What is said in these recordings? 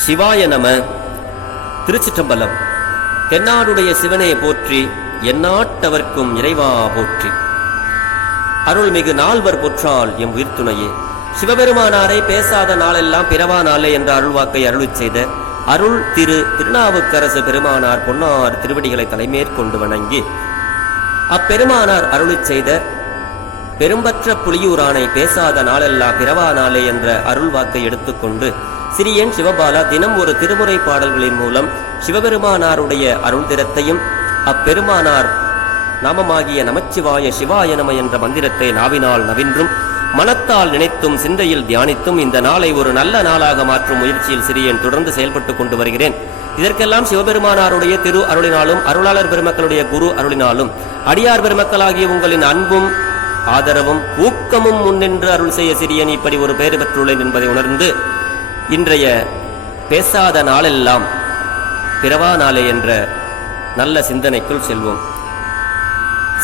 சிவாய நம. திருச்சிற்றம்பலம். தென்னாடுடைய சிவனே போற்றி, எந்நாட்டவர்க்கும் இறைவா போற்றி. அருள்மிகு நால்வர் பொற்றால் எம் உயிர்த்துணையே. சிவபெருமானாரை பேசாத நாளெல்லாம் பிறவா நாளே என்ற அருள்வாக்கை அருளிச் செய்த அருள் திருநாவுக்கரசு பெருமானார் பொன்னார் திருவடிகளை தலைமேற்கொண்டு வணங்கி அப்பெருமானார் அருளிச் செய்த பெரும்பற்ற புலியூரானை பேசாத நாளெல்லாம் பிறவா நாளே என்ற அருள்வாக்கை எடுத்துக்கொண்டு சிறியன் சிவபாலா தினம் ஒரு திருமுறை பாடல்களின் மூலம் சிவபெருமானாருடைய அருள் திறத்தையும் அப்பெருமானார் நாமமாகிய நமச்சிவாய சிவாய நம என்ற மந்திரத்தை நாவினால் நவின்றும் மனத்தால் நினைத்தும் சிந்தையில் தியானித்தும் இந்த நாளை ஒரு நல்ல நாளாக மாற்றும் முயற்சியில் சிறியன் தொடர்ந்து செயல்பட்டுக் கொண்டு வருகிறேன். இதற்கெல்லாம் சிவபெருமானாருடைய திரு அருளினாலும் அருளாளர் பெருமக்களுடைய குரு அருளினாலும் அடியார் பெருமக்களாகிய உங்களின் அன்பும் ஆதரவும் ஊக்கமும் முன்னின்று அருள் செய்ய சிறியன் இப்படி ஒரு பெயர் பெற்றுள்ளேன் என்பதை உணர்ந்து இன்றைய பேசாத நாளெல்லாம் பிறவா நாளே என்ற நல்ல சிந்தனைக்குள் செல்வோம்.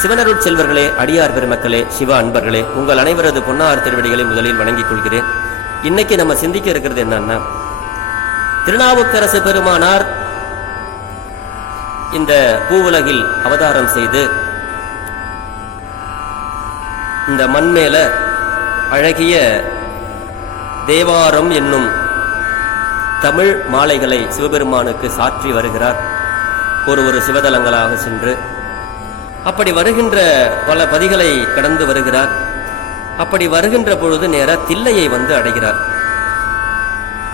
சிவனருள் செல்வர்களே, அடியார் பெருமக்களே, சிவ அன்பர்களே, உங்கள் அனைவரது பொன்னார் திருவடிகளை முதலில் வணங்கிக் கொள்கிறேன். இன்னைக்கு நம்ம சிந்திக்க இருக்கிறது என்னன்னா, திருநாவுக்கரசு பெருமானார் இந்த பூவுலகில் அவதாரம் செய்து இந்த மண்மேல அழகிய தேவாரம் என்னும் தமிழ் மாலைகளை சிவபெருமானுக்கு சாற்றி வருகிறார். ஒரு சிவதலங்களாக சென்று அப்படி வருகின்ற பல பதிகளை கடந்து வருகிறார். அப்படி வருகின்ற பொழுது நேர தில்லையை வந்து அடைகிறார்.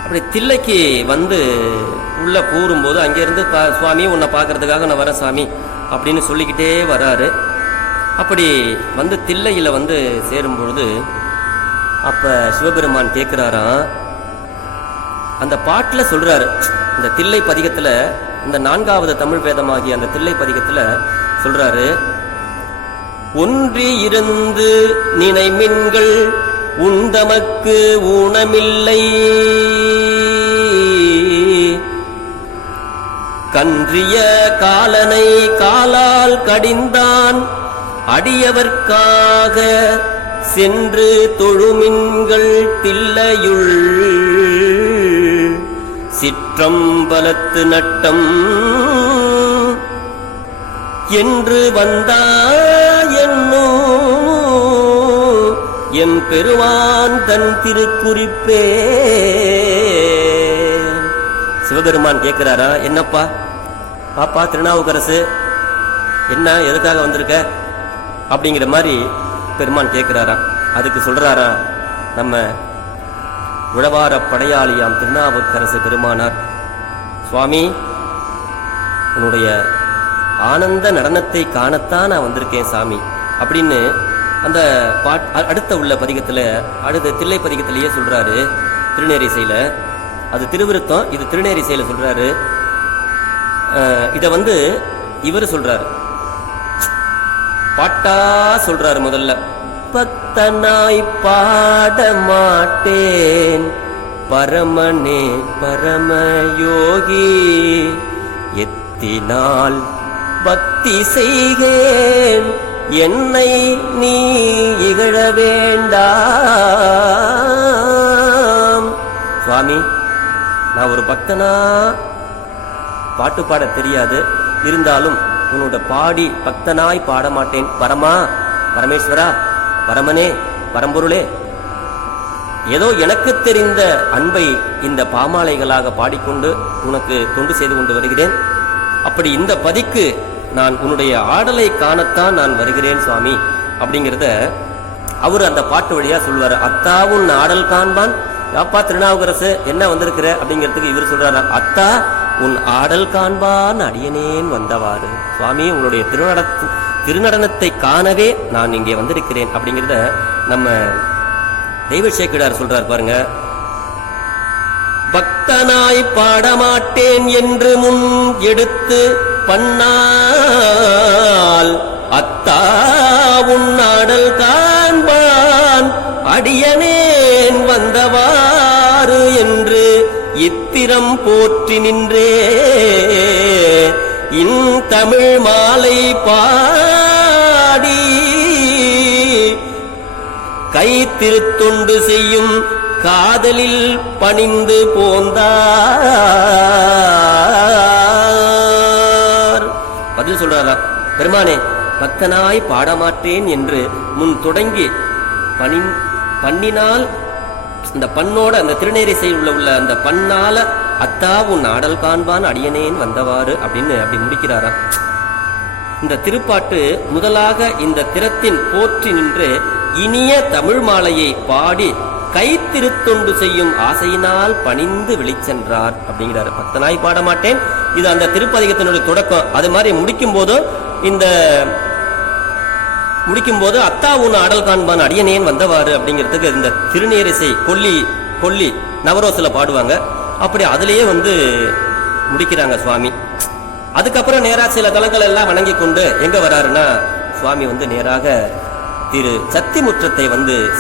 அப்படி தில்லைக்கு வந்து உள்ள கூறும்போது அங்கிருந்து சுவாமி உன்னை பார்க்கறதுக்காக நான் வரேன் சாமி அப்படின்னு சொல்லிக்கிட்டே வராரு. அப்படி வந்து தில்லையில வந்து சேரும் பொழுது அப்ப சிவபெருமான் கேட்கிறாராம். அந்த பாட்டுல சொல்றாரு, இந்த தில்லை பதிகத்துல, இந்த 4வது தமிழ் வேதமாகிய அந்த தில்லை பதிகத்துல சொல்றாரு, ஒன்றி இருந்து நினைமின்கள் உண்டமக்கு ஊனமில்லை, கன்றிய காலனை காலால் கடிந்தான் அடியவர்க்காக சென்று தொழுமின்கள் தில்லையுள் சிற்றம்பலத்து நட்டம் என்று வந்தாயன்னோ எம் பெருமான் தன் திருக்குறிப்பே. சிவபெருமான் கேட்கிறாரா, என்னப்பா பாப்பா திருநாவுக்கரசு, என்ன எதுக்காக வந்திருக்க அப்படிங்கிற மாதிரி பெருமான் கேட்கிறாரா. அதுக்கு சொல்றாரா, நம்ம உழவார படையாளியாம் திருநாவுக்கரசு பெருமானார், சுவாமி உன்னுடைய ஆனந்த நடனத்தை காணத்தான் நான் வந்திருக்கேன் சாமி அப்படின்னு அந்த அடுத்த உள்ள பதிகத்துல, அடுத்த தில்லை பதிகத்திலேயே சொல்றாரு. திருநேரிசையில அது திருவிருத்தம், இது திருநேரிசையில சொல்றாரு. இத வந்து இவர் சொல்றாரு, பாட்டா சொல்றாரு. முதல்ல பக்தனாய் பாட மாட்டேன் பரமனே பரமயோகி, எத்தினால் பக்தி செய்கேன் என்னை நீ இகழ வேண்டாம். சுவாமி நான் ஒரு பக்தனா, பாட்டு பாட தெரியாது, இருந்தாலும் உன்னோட பாடி பக்தனாய் பாட மாட்டேன். பரமா பரமேஸ்வரா, பரமனே பரம்பொருளே, ஏதோ எனக்கு தெரிந்த அன்பை இந்த பாமாலைகளாக பாடிக்கொண்டு உனக்கு தொண்டு செய்து கொண்டு வருகிறேன். அப்படி இந்த பதிக்கு நான் உன்னுடைய ஆடலை காணத்தான் நான் வருகிறேன் சுவாமி அப்படிங்கிறத அவர் அந்த பாட்டு வழியா சொல்வார். அத்தா உன் ஆடல் காண்பான். அப்பா திருநாவுக்கரசு என்ன வந்திருக்கிற அப்படிங்கிறதுக்கு இவர் சொல்றாரு, அத்தா உன் ஆடல் காண்பான் அடியனேன் வந்தவாறு. சுவாமி உங்களுடைய திருநடனத்தை காணவே நான் இங்கே வந்திருக்கிறேன் அப்படிங்கிறத நம்ம தெய்வ சேக்கிழார் சொல்றார் பாருங்க. பக்தனாய் பாடமாட்டேன் என்று முன் எடுத்து பண்ணால் அத்தா உன் ஆடல் காண்பான் அடியனேன் வந்தவாறு என்று இத்திரம் போற்றி நின்றே தமிழ் மாலை பாடி கை திருத்தொண்டு செய்யும் காதலில் பணிந்து போந்தார். பதில் சொல்றாரா, பெருமானே பக்தனாய் பாடமாட்டேன் என்று முன் தொடங்கி பண்ணினால் இந்த பண்ணோட அந்த திருநேரிசை உள்ள அந்த பண்ணால அத்தா உன் ஆடல் காண்பான் அடியனேன் வந்தவாறு அப்படின்னு அப்படி முடிக்கிறாரா. இந்த திருப்பாட்டு முதலாக இந்த திறத்தின் போற்றி நின்று இனிய தமிழ் மாலையை பாடி கை திருத்தொண்டு செய்யும் ஆசையினால் பணிந்து வெளிச்சென்றார் அப்படிங்கிறாரு. பக்தனாய் பாடமாட்டேன், இது அந்த திருப்பதிகத்தினுடைய தொடக்கம். அது மாதிரி முடிக்கும் போது அத்தா உன் ஆடல் காண்பான் அடியனேன் வந்தவாறு அப்படிங்கிறதுக்கு இந்த திருநேரிசை கொல்லி நவரோசில பாடுவாங்க. அப்படி அதுலயே முடிக்கிறாங்க சுவாமி. அதுக்கப்புறம் நேரா சில தலங்கள் எல்லாம் வணங்கி கொண்டு எங்க வராருன்னா, சுவாமி நேராக திரு சத்திமுற்றத்தை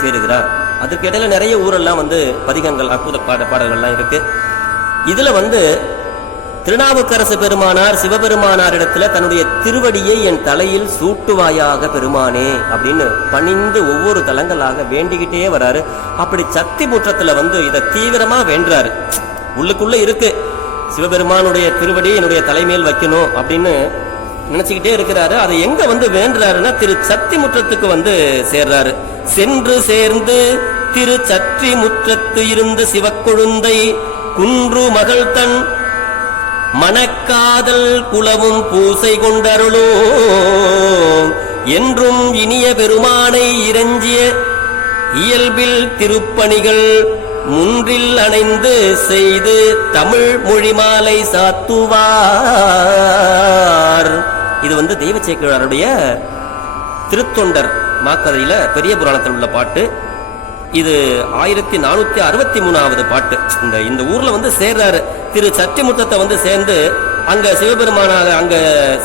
சேருகிறார். அதுக்கு இடையில நிறைய ஊரெல்லாம் பதிகங்கள் அற்புத பாடல்கள்லாம் இருக்கு. இதுல திருநாவுக்கரசு பெருமானார் சிவபெருமானார் இடத்துல தன்னுடைய திருவடியை என் தலையில் சூட்டுவாயாக பெருமானே அப்படின்னு பணிந்து ஒவ்வொரு தலங்களாக வேண்டிக்கிட்டே வராரு. அப்படி சக்தி முற்றத்துல இதை தீவிரமா வேண்டாரு. உள்ளுக்குள்ள இருக்கு, சிவபெருமானுடைய திருவடி என்னுடைய தலைமையில் வைக்கணும் அப்படின்னு நினைச்சுக்கிட்டே இருக்கிறாரு. அதை எங்க வேண்டாருன்னா திரு சக்தி முற்றத்துக்கு சேர்றாரு. சென்று சேர்ந்து திரு சற்றி முற்றத்து இருந்த சிவக்கொழுந்தை குன்று மகள் தன் மணக்காதல் குலவும் பூசை கொண்டருளோ என்றும் இனிய பெருமானை இறைஞ்சிய இயல்பில் திருப்பணிகள் முன்றில் அணைந்து செய்து தமிழ் மொழி மாலை சாத்துவார். இது தெய்வச்சேக்கிழாருடைய திருத்தொண்டர் மாக்கதையில பெரிய புராணத்தில் உள்ள பாட்டு. இது 1463வது பாட்டு. இந்த ஊர்ல சேர்றாரு. திரு சத்திமுத்தத்தை சேர்ந்து அங்க சிவபெருமானாக, அங்க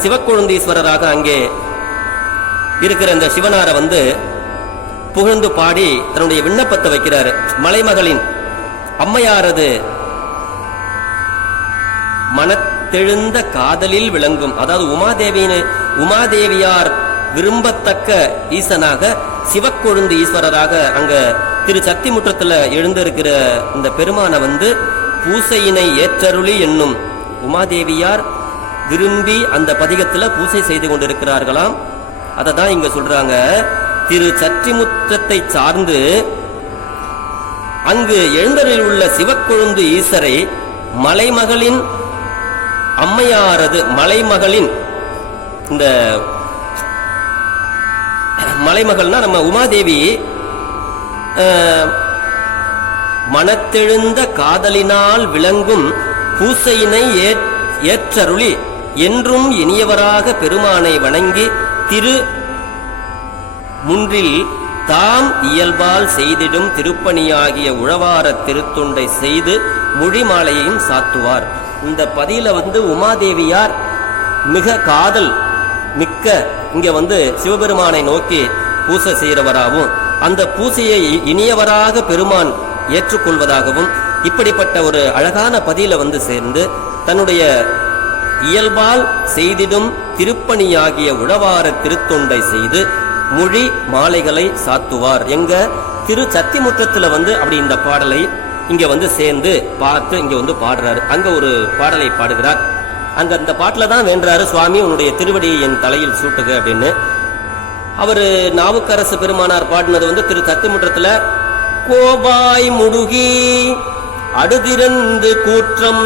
சிவக்கொழுந்தீஸ்வரராக அங்கே இருக்கிற இந்த சிவனார புகழ்ந்து பாடி தன்னுடைய விண்ணப்பத்தை வைக்கிறாரு. மலைமகளின் அம்மையாரது மனத்தெழுந்த காதலில் விளங்கும், அதாவது உமாதேவியார் விரும்பத்தக்க ஈசனாக சிவக்கொழுந்து ஈஸ்வரராக அங்க திரு சத்திமுற்றத்துல எழுந்திருக்கிற இந்த பெருமான பூசையினை ஏற்றருளி என்னும் உமாதேவியார் விரும்பி அந்த பதிகத்துல பூசை செய்து கொண்டிருக்கிறார்களாம். அதை தான் இங்க சொல்றாங்க. திரு சத்திமுற்றத்தை சார்ந்து அங்கு எழுந்தரில் உள்ள சிவக்கொழுந்து ஈசரை மலைமகளின் அம்மையாரது, மலைமகளின், இந்த மலைமகள்னா நம்ம உமாதேவி மனத்தெழுந்த காதலினால் விளங்கும் பூசையினை ஏற்றருளி என்றும் இனியவராக பெருமானை வணங்கி திரு முன்றில் தாம் இயல்பால் செய்திடும் திருப்பணியாகிய உழவார திருத்தொண்டை செய்து மொழி மாலையையும் சாத்துவார். இந்த பதியில உமாதேவியார் மிக காதல் மிக்க இங்க சிவபெருமானை நோக்கி பூசை செய்கிறவராகவும் அந்த பூசையை இனியவராக பெருமான் ஏற்றுக்கொள்வதாகவும் இப்படிப்பட்ட ஒரு அழகான பதியில சேர்ந்து தன்னுடைய இயல்பால் செய்திடும் திருப்பணியாகிய உழவார திருத்தொண்டை செய்து மொழி மாலைகளை சாத்துவார். எங்க திரு சத்திமுற்றத்துல அப்படி இந்த பாடலை இங்க சேர்ந்து பார்த்து இங்க பாடுறாரு. அங்க ஒரு பாடலை பாடுகிறார். அங்க அந்த பாட்டுல தான் வேண்டாரு, சுவாமி உன்னுடைய திருவடியை என் தலையில் சூட்டுக அப்படின்னு. அவரு நாவுக்கரசு பெருமானார் பாடினது திரு சத்திமுற்றத்துல கோபாய் முடுகி அடுதிருந்து கூற்றம்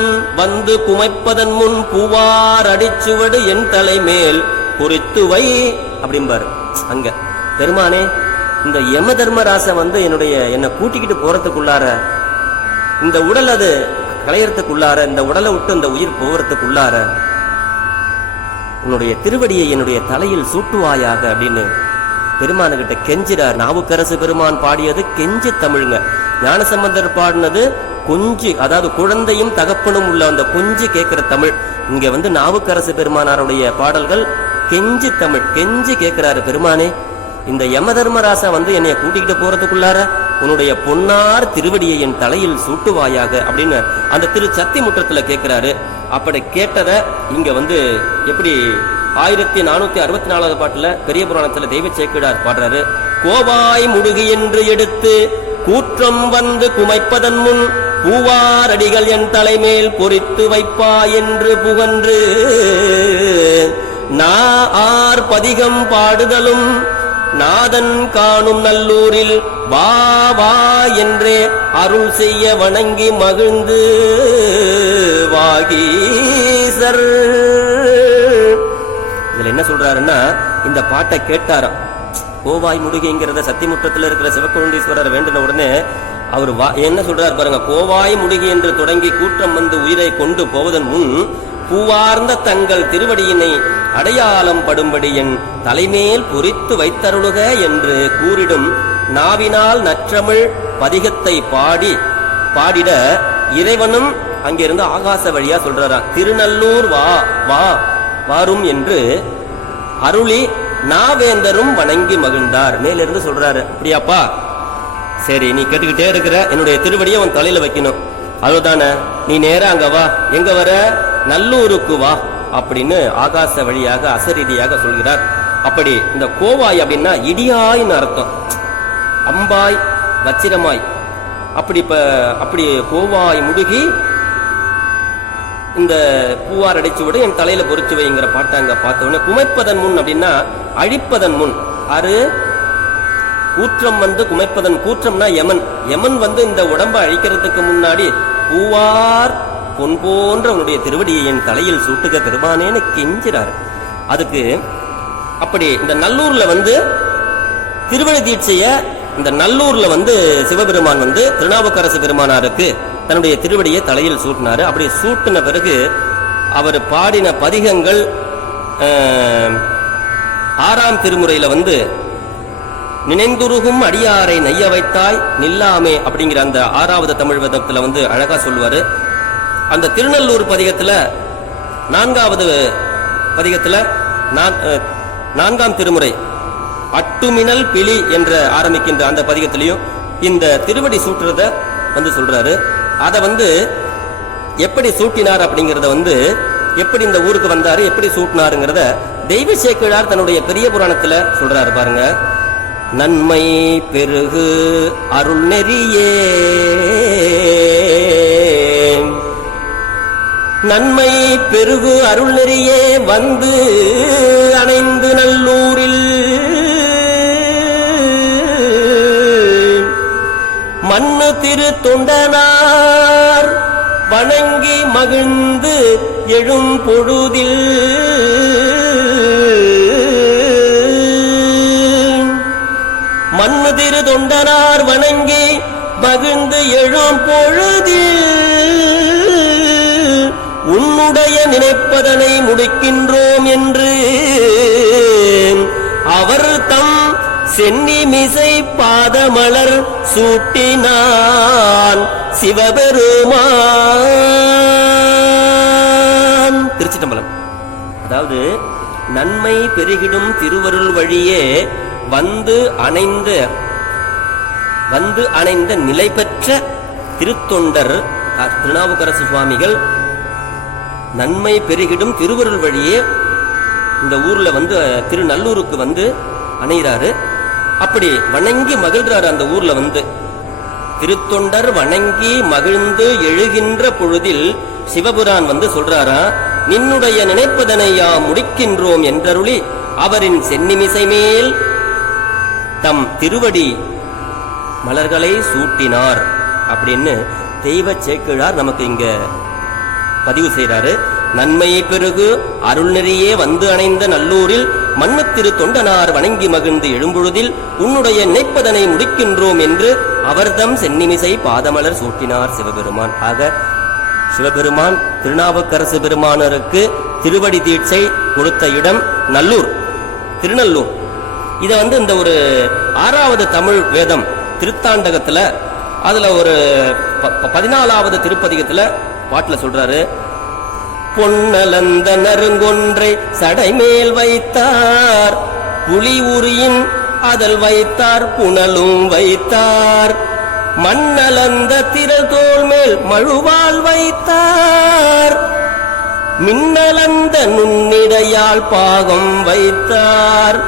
குமைப்பதன் முன் பூவார் அடிச்சுவடு என் தலை மேல் குறித்துவை அப்படிம்பாரு. அங்க பெருமானே இந்த யம தர்மராச என்னை கூட்டிக்கிட்டு போறதுக்குள்ளார, இந்த உடல் அது களையறதுக்குள்ளார, இந்த உடலை விட்டு இந்த உயிர் போகிறதுக்குள்ளார உன்னுடைய திருவடியை என்னுடைய தலையில் சூட்டுவாயாக அப்படின்னு பெருமானுகிட்ட கெஞ்சிறார். நாவுக்கரசு பெருமான் பாடியது கெஞ்சி தமிழுங்க. ஞானசம்பந்தர் பாடினது கொஞ்சி, அதாவது குழந்தையும் தகப்பனும் உள்ள அந்த கொஞ்சி கேட்கிற தமிழ். இங்க நாவுக்கரசு பெருமானாருடைய பாடல்கள் கெஞ்சி தமிழ். கெஞ்சி கேட்கிறாரு, பெருமானே இந்த யம தர்மராசா என்னைய கூட்டிக்கிட்டு போறதுக்குள்ளார உன்னுடைய பொன்னார் திருவடியை என் தலையில் சூட்டுவாயாக அப்படின்னு அந்த திரு சத்திமுற்றத்துல கேட்கிறாரு. அப்படி கேட்டத இங்க எப்படி 1464வது பாட்டுல பெரிய புராணத்துல தெய்வச்சேக்கிழார் பாடுறாரு. கோவாய் முடுகி என்று எடுத்து கூற்றம் வந்து குமைப்பதன் முன் பூவாரடிகள் என் தலைமேல் பொறித்து வைப்பா என்று புகன்று நான் பதிகம் பாடுதலும் நாதன் காணும் நல்லூரில் வா வா என்றே அருள் செய்ய வணங்கி மகிழ்ந்து வாகீசர். இதுல என்ன சொல்றாருன்னா, இந்த பாட்டை கேட்டாராம். கோவாய் முடுகிங்கிறத சத்திமுற்றத்தில் இருக்கிற சிவக்குழந்தீஸ்வரர் வேண்டின உடனே அவர் என்ன சொல்றாரு பாருங்க. கோவாய் முடுகி என்று தொடங்கி கூற்றம் வந்து உயிரை கொண்டு போவதன் முன் பூவார்ந்த தங்கள் திருவடியினை அடையாளம் படும்படி என் தலைமேல் பொறித்து வைத்தருளுக என்று கூறிடும் நாவினால் நற்றமிழ் பதிகத்தை பாடிட இறைவனும் அங்கிருந்து ஆகாச வழியா சொல்றாரா, திருநல்லூர் வா வா வாரும் என்று அருளி நாவேந்தரும் வணங்கி மகிழ்ந்தார். மேலிருந்து சொல்றாரு, அப்படியாப்பா, சரி நீ கேட்டுக்கிட்டே இருக்கிற, என்னுடைய திருவடியை உன் தலையில வைக்கணும், அதுதானே, நீ நேரா அங்க வா, எங்க வர, நல்லூருக்கு வா அப்படின்னு ஆகாச வழியாக அசரீதியாக சொல்கிறார். அப்படி இந்த கோவாய் அப்படின்னா இடியாய்னு அர்த்தம், அம்பாய் வச்சிரமாய். அப்படி கோவாய் முடுகி இந்த பூவார் அடைச்சு விட என் தலையில பொறிச்சு வைங்கிற பாட்டாங்க பார்த்த உடனே குமைப்பதன் முன் அப்படின்னா அழிப்பதன் முன். ஆறு கூற்றம் வந்து குமைப்பதன், கூற்றம்னா யமன் வந்து இந்த உடம்பை அழிக்கிறதுக்கு முன்னாடி பூவார் பொன் போன்ற உன்னுடைய திருவடியை என் தலையில் சூட்டுக பெருமானேன்னு கெஞ்சிறாரு. அதுக்கு அப்படி இந்த நல்லூர்ல வந்து திருவடி தீட்சைய இந்த நல்லூர்ல வந்து சிவபெருமான் வந்து திருநாவுக்கரசு பெருமானாருக்கு தன்னுடைய திருவடியை தலையில் சூட்டினாரு. அப்படி சூட்டின பிறகு அவர் பாடின பதிகங்கள் 6ஆம் திருமுறையில வந்து நினைந்துருகும் அடியாரை நைய வைத்தாய் நில்லாமே அப்படிங்கிற அந்த 6வது தமிழ் வேதத்துல வந்து அழகா சொல்வாரு. அந்த திருநல்லூர் பதிகத்துல 4வது பதிகத்துல 4ஆம் திருமுறை அட்டுமினல் பிலி என்று ஆரம்பிக்கின்ற அந்த பதிகத்திலையும் இந்த திருவடி சூட்டுறத வந்து சொல்றாரு. அதை வந்து எப்படி சூட்டினார் அப்படிங்கிறத வந்து எப்படி இந்த ஊருக்கு வந்தாரு, எப்படி சூட்டினாருங்கிறத தெய்வ சேக்கிழார் தன்னுடைய பெரிய புராணத்துல சொல்றாரு பாருங்க. நன்மை பெருகு அருள் நெறியே, நன்மை பெருகு அருள் நெறியே வந்து அணைந்து நல்லூரில் மண்ணு திரு தொண்டனார் வணங்கி மகிழ்ந்து எழும் பொழுதில் மண்ணு திரு தொண்டனார் வணங்கி மகிழ்ந்து எழும் பொழுதில் உன்னுடைய நினைப்பதனை முடிக்கின்றோம் என்று அவர் தம் சென்னிமிசை பாதமலர் சூட்டினான் சிவபெருமான். திருச்சிட்டம்பலம். அதாவது நன்மை பெருகிடும் திருவருள் வழியே வந்து அணைந்த நிலை பெற்ற திருத்தொண்டர் திருநாவுக்கரசு சுவாமிகள் நன்மை பெருகிடும் திருவருள் வழியே இந்த ஊர்ல வந்து திருநல்லூருக்கு வந்து அணைகிறாரு. அப்படி வணங்கி மகிழ்றாரு. அந்த ஊர்ல வந்து திருத்தொண்டர் வணங்கி மகிழ்ந்து எழுகின்ற பொழுதில் சிவபுரான் வந்து சொல்றாரா, நின்னுடைய நினைப்பதனை யாம் முடிக்கின்றோம் என்றருளி அவரின் சென்னிமிசை மேல் தம் திருவடி மலர்களை சூட்டினார் அப்படின்னு தெய்வ சேக்கிழார் நமக்கு இங்க பதிவு செய்கிறாரு. நன்மை பெருகு அருள் நெறியே வந்து அணைந்த நல்லூரில் மண்ணு திரு தொண்டனார் வணங்கி மகிழ்ந்து எழும்பொழுதில் உன்னுடைய நினைப்பதனை முடிக்கின்றோம் என்று அவர்தம் சென்னிமிசை பாதமலர் சூட்டினார் சிவபெருமான். ஆக சிவபெருமான் திருநாவுக்கரசு பெருமானருக்கு திருவடி தீட்சை கொடுத்த இடம் நல்லூர், திருநல்லூர். இதை வந்து இந்த ஒரு 6வது தமிழ் வேதம் திருத்தாண்டகத்துல அதுல ஒரு 14வது திருப்பதிகத்துல பாட்டுல சொல்றாரு. பொன்னலந்த நறுங்கொன்றை சடைமேல் வைத்தார், புலி உரியின் அதல் வைத்தார், புனலும் வைத்தார், மண்ணலந்த திரதோள் மேல் மழுவால் வைத்தார், மின்னலந்த நுண்ணிடையால் பாகம் வைத்தார்,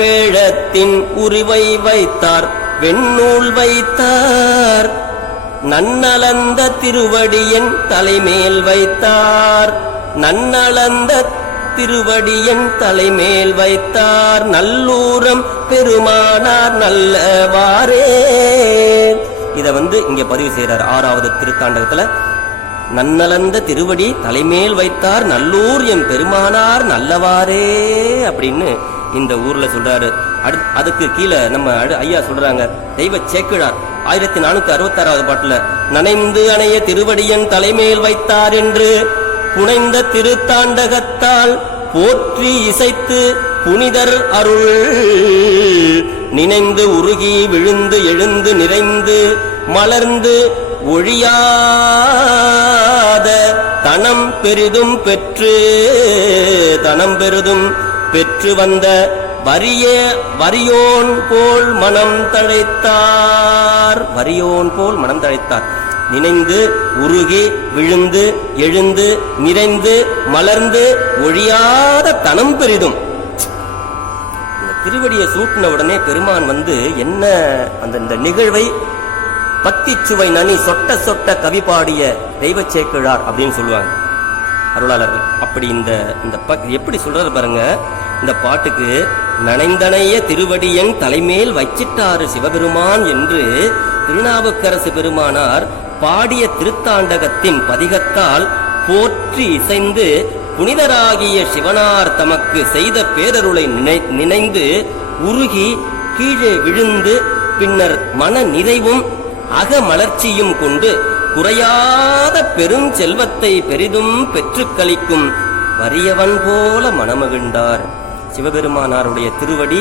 வேழத்தின் உரிவை வைத்தார், வெண்ணூல் வைத்தார், நன்னலந்த திருவடியன் தலைமேல் வைத்தார், நன்னலந்த திருவடியன் தலைமேல் வைத்தார், நல்லூரம் பெருமானார் நல்லவாரே. இத இங்க பதிவு செய்யறார் 6வது திருத்தாண்டகத்துல. நன்னலந்த திருவடி தலைமேல் வைத்தார், நல்லூர் எம் பெருமானார் நல்லவாரே அப்படின்னு இந்த ஊர்ல சொல்றாரு. அதுக்கு கீழே நம்ம ஐயா சொல்றாங்க, தெய்வ சேக்கிழார் 1466வது பாட்டுல நனைந்து அணைய திருவடியன் தலைமேல் வைத்தார் என்று புனைந்த திருத்தாண்டகத்தால் போற்றி இசைத்து புனிதர் அருள் நினைந்து உருகி விழுந்து எழுந்து நிறைந்து மலர்ந்து ஒழியாத தனம் பெரிதும் பெற்று வந்த வரியோன் போல் மனம் தழைத்தார். நினைந்து உருகி விழுந்து எழுந்து நிறைந்து மலர்ந்து ஒழியாத தனம் பெரிதும். இந்த திருவடியை சூட்டின உடனே பெருமான் என்ன அந்த நிகழ்வை பக்தி சுவை நனி சொட்ட சொட்ட கவி பாடிய தெய்வ சேக்கிழார் அப்படின்னு சொல்லுவாங்க அருளாளர்கள். அப்படி இந்த எப்படி சொல்றாரு பாருங்க. இந்த பாட்டுக்கு நனைந்தனைய திருவடியன் தலைமேல் வச்சிட்டாரு சிவபெருமான் என்று திருநாவுக்கரசு பெருமானார் பாடிய திருத்தாண்டகத்தின் பதிகத்தால் போற்றி இசைந்து புனிதராகிய சிவனார் தமக்கு செய்த பேரருளை நினைந்து உருகி கீழே விழுந்து பின்னர் மன நிறைவும் அகமலர்ச்சியும் கொண்டு குறையாத பெரும் செல்வத்தை பெரிதும் பெற்று கழிக்கும் வறியவன் போல மனமகிழ்ந்தார். சிவபெருமானாருடைய திருவடி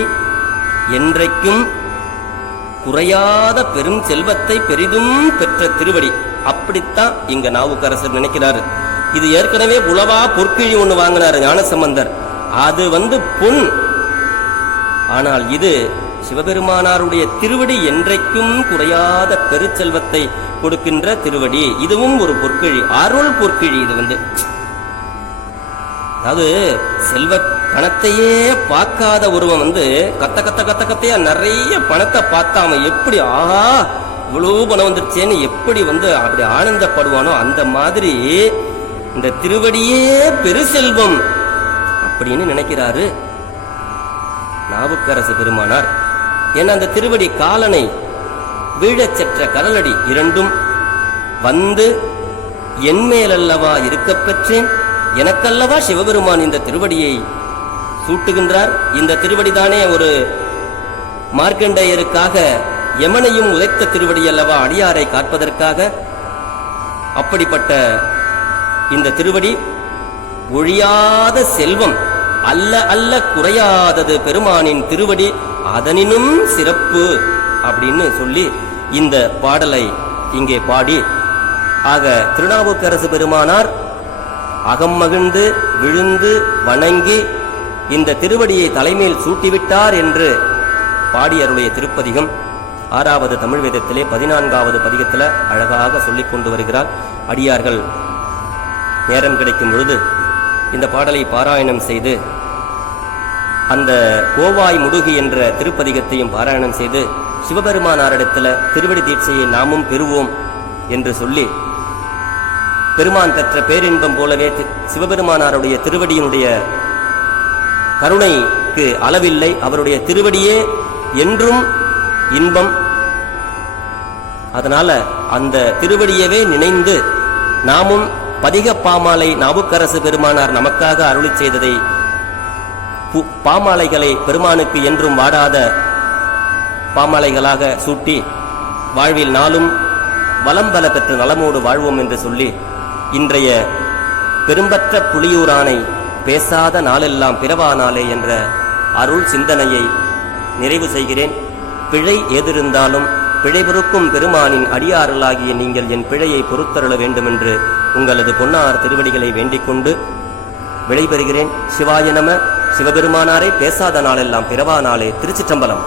என்றைக்கும் குறையாத பெரும் செல்வத்தை பெரிதும் பெற்ற திருவடி. அப்படித்தான் இங்க நாவுக்கரசர் நினைக்கிறாரு. இது ஏற்கனவே புலவா பொற்கிழி ஒண்ணு வாங்கினாரு ஞானசம்பந்தர். அது பொன். ஆனால் இது சிவபெருமானாருடைய திருவடி என்றைக்கும் குறையாத பெருச்செல்வத்தை கொடுக்கின்ற திருவடி. இதுவும் ஒரு பொற்கிழி, அருள் பொற்கிழி. இது அதாவது செல்வ பணத்தையே பார்க்காத ஒருவன் கத்தையா நிறைய பணத்தை பார்த்தா அவன் எப்படி ஆஹா இவ்வளவு பணம் வந்துருச்சேன்னு எப்படி அப்படி ஆனந்தப்படுவானோ அந்த மாதிரி இந்த திருவடியே பெருசெல்வம் அப்படின்னு நினைக்கிறாரு நாவுக்கரசு பெருமானார். ஏன்னா அந்த திருவடி காலனை வீழச்செற்ற கரலடி இரண்டும் என் மேலல்லவா இருக்க பெற்றேன், எனக்கல்லவா சிவபெருமான் இந்த திருவடியை சூட்டுகின்றார். இந்த திருவடிதானே ஒரு மார்க்கண்டேயருக்காக யமனையும் உதைத்த திருவடி அல்லவா அடியாரை காப்பதற்காக. அப்படிப்பட்ட இந்த திருவடி ஒழியாத செல்வம் அல்ல அல்ல குறையாதது பெருமானின் திருவடி, அதனினும் சிறப்பு அப்படின்னு சொல்லி இந்த பாடலை இங்கே பாடி, ஆக திருநாவுக்கரசு பெருமானார் அகம் மகிழ்ந்து விழுந்து வணங்கி இந்த திருவடியை தலைமையில் சூட்டிவிட்டார் என்று பாடியருடைய திருப்பதிகம் 6வது தமிழ் வேதத்திலே 14வது பதிகத்தில் அழகாக சொல்லிக் கொண்டு வருகிறார். அடியார்கள் நேரம் கிடைக்கும் பொழுது இந்த பாடலை பாராயணம் செய்து அந்த கோவாய் முடுகு என்ற திருப்பதிகத்தையும் பாராயணம் செய்து சிவபெருமானாரிடத்தில் திருவடி தீட்சையை நாமும் பெறுவோம் என்று சொல்லி, பெருமான் பெற்ற பேரின்பம் போலவே சிவபெருமானாருடைய திருவடியினுடைய கருணைக்கு அளவில்லை, அவருடைய திருவடியே என்றும் இன்பம். அதனால அந்த திருவடியவே நினைந்து நாமும் பதிக பாமாலை நாவுக்கரசு பெருமானார் நமக்காக அருளி செய்ததை பாமாலைகளை பெருமானுக்கு என்றும் வாடாத பாமாலைகளாக சூட்டி வாழ்வில் நாளும் வளம்பல பெற்று நலமோடு வாழ்வோம் என்று சொல்லி இன்றைய பெரும்பற்ற புலியூரானை பேசாத நாளெல்லாம் பிறவா நாளே என்ற அருள் சிந்தனையை நிறைவு செய்கிறேன். பிழை ஏதிருந்தாலும் பிழை பொறுக்கும் பெருமானின் அடியார்களாகிய நீங்கள் என் பிழையை பொறுத்தருள வேண்டுமென்று உங்களது பொன்னார் திருவடிகளை வேண்டிக் கொண்டு விடைபெறுகிறேன். சிவாய நம. சிவபெருமானாரை பேசாத நாளெல்லாம் பிறவா நாளே. திருச்சிற்றம்பலம்.